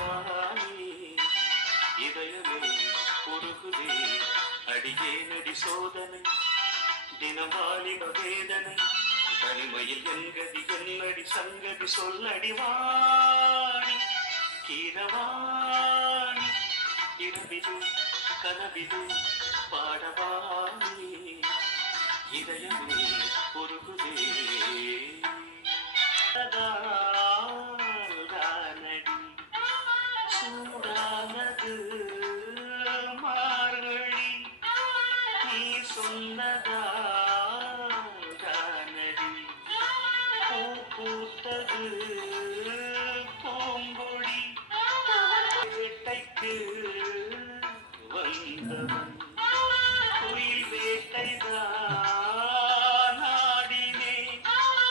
பாடவானே இதயமே உருகுதே அடியே நடி சோதனை தினமாலிக வேதனை தனிமையில் என்கதி என்னடி சங்கதி சொல்லடி வாணி கீரவாணி இரவிது கனவிது பாடவானே இதயமே உருகுதே